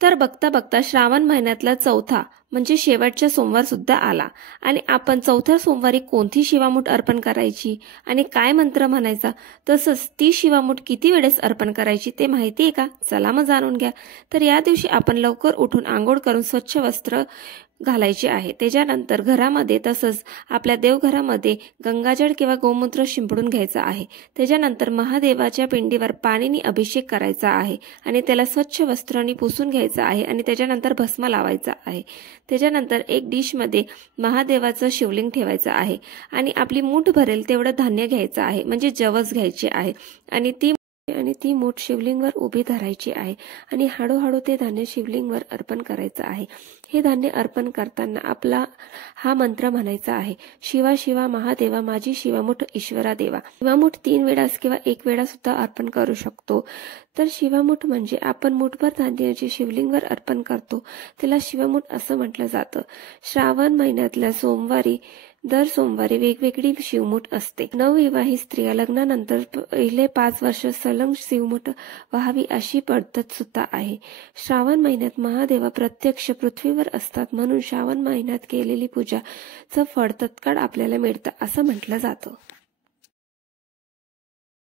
तर बघता बघता श्रावण महिन्यातला चौथा म्हणजे शेवटचा सोमवार सुद्धा आला आणि आपण चौथ्या सोमवारी कोणती शिवामूठ अर्पण करायची आणि काय मंत्र म्हणायचा, तसंच ती शिवामूठ किती वेळेस अर्पण करायची ते माहिती आहे का? चला मग जाणून घ्या. तर या दिवशी आपण लवकर उठून आंघोळ करून स्वच्छ वस्त्र घालायचे आहे. त्याच्यानंतर घरामध्ये तसंच आपल्या देवघरामध्ये गंगाजळ किंवा गोमूत्र शिंपडून घ्यायचं आहे. त्याच्यानंतर महादेवाच्या पिंडीवर पाणीने अभिषेक करायचा आहे आणि त्याला स्वच्छ वस्त्रांनी पुसून घ्यायचं आहे आणि त्याच्यानंतर भस्म लावायचा आहे. त्याच्यानंतर एक डिशमध्ये महादेवाचं शिवलिंग ठेवायचं आहे आणि आपली मूठ भरेल तेवढं धान्य घ्यायचं आहे, म्हणजे जवस घ्यायचे आहे आणि ती मूठ शिवलिंगवर उभी धरायची आहे आणि हळूहळू ते धान्य शिवलिंगवर अर्पण करायचं आहे. हे धान्य अर्पण करताना आपला हा मंत्र म्हणायचा आहे, शिवा शिवा महादेवा माझी शिवामूठ ईश्वरा देवा. शिवामूठ 3 वेळास किंवा 1 वेळा सुद्धा अर्पण करू शकतो. तर शिवामूठ म्हणजे आपण मूठभर धान्याचे शिवलिंगवर अर्पण करतो त्याला शिवामूठ असं म्हटलं जातं. श्रावण महिन्यातल्या दर सोमवारी वेगवेगळी शिवमूठ असते. नवविवाहित स्त्रिया लग्नानंतर पहिले 5 वर्ष सलग शिवमूठ व्हावी अशी पद्धत सुद्धा आहे. श्रावण महिन्यात महादेवा प्रत्यक्ष पृथ्वीवर असतात म्हणून श्रावण महिन्यात केलेली पूजाचं फळ तत्काळ आपल्याला मिळतं असं म्हटलं जातं.